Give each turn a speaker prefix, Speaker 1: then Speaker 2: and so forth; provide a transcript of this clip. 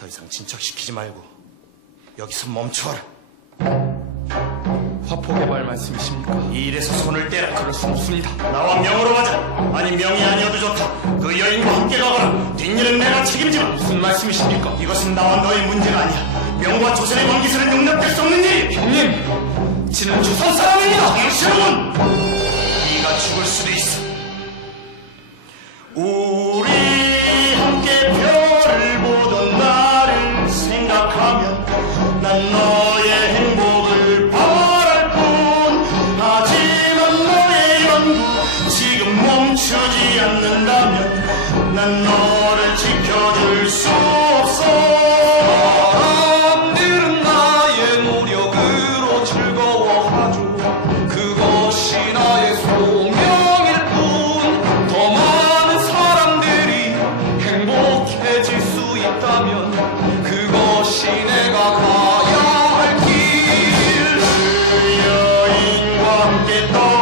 Speaker 1: 더 이상 진척시키지 말고 여기서 멈춰라.
Speaker 2: 화포 개발 말씀이십니까?
Speaker 1: 이 일에서 손을 떼라.
Speaker 2: 그럴 수 없습니다.
Speaker 1: 나와 명으로 가자. 아니 명이 아니어도 좋다. 그 여인과 함께 가거라. 뒷일은 내가 책임지마.
Speaker 2: 무슨 말씀이십니까?
Speaker 1: 이것은 나와 너의 문제가 아니야. 명과 조선의 관계서는 용납될 수 없는 일이.
Speaker 2: 형님, 지는 조선 사람입니다.
Speaker 1: 당신은 네가 죽을 수도 있어. 우 하지만 너의 행복을 바랄 뿐 하지만 너의 연구 지금 멈추지 않는다면 난 너. Oh.